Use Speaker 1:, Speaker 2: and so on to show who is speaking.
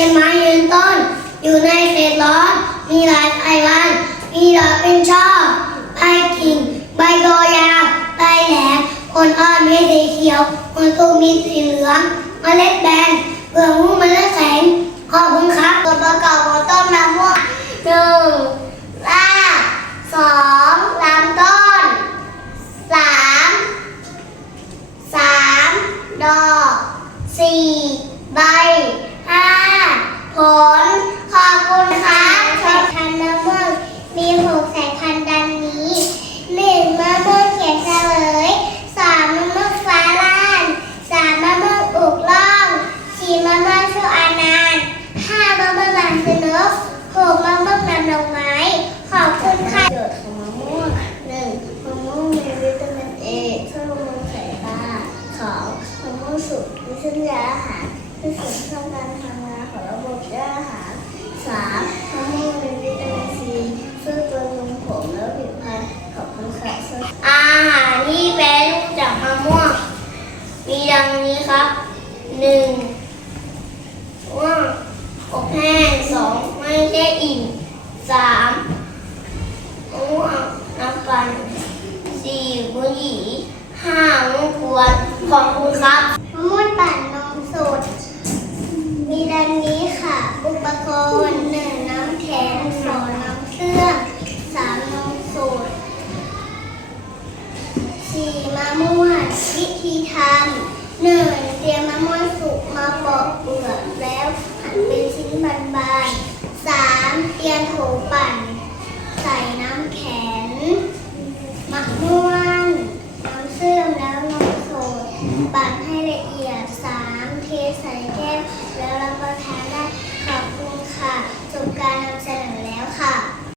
Speaker 1: เป็นไม้ยืนต้น อยู่ในเขตร้อน มีหลายสายพัน มีดอกเป็นช่อ ใบกิ่ง ใบโตยาวใบแหลมคนอ่อนมีสีเขียวคนตูมีสีเหลืองเมล็ดแบนเปลือกหุ้มเมล็ดแข็งขอบคุณครับตัวประกอบของต้นมะม่วงหนึ่งรากสองลำต้นสามสามดอกสี่ใบ ผล ขอบคุณครับชอบทานมะม่วงมีหกสายพันธุ์ดังนี้หนึ่งมะม่วงเขียนเฉลยสามมะม่วงฟ้าล้านสามมะม่วงอุกล่องสี่มะม่วงชูอานานห้ามะม่วงบานสนุกหกมะม่วงนำดอกไม้ขอบคุณค่ะประโยชน์ของมะม่วงหนึ่งมะม่วงมีวิตามินเอช่วยบำรุงสายตาสองมะม่วงสุกมีเส้นใยอาหารที่เสริมสร้างการทำงาน ดังนี้ครับหนึ่งว่าอบแห้งสองไม่แช่อิ่มสามง่วงน้ำปั่นสี่บุหรี่ห้ามะกวนขอบคุณครับมะม่วงปั่นนมสด มีดังนี้ค่ะ อุปกรณ์หนึ่งน้ำแข็งสองน้ำเครื่องสามนมสดสี่มะม่วงวิธีทำ ปั่นให้ละเอียด 3. เทใส่แก้วแล้วรับประทาน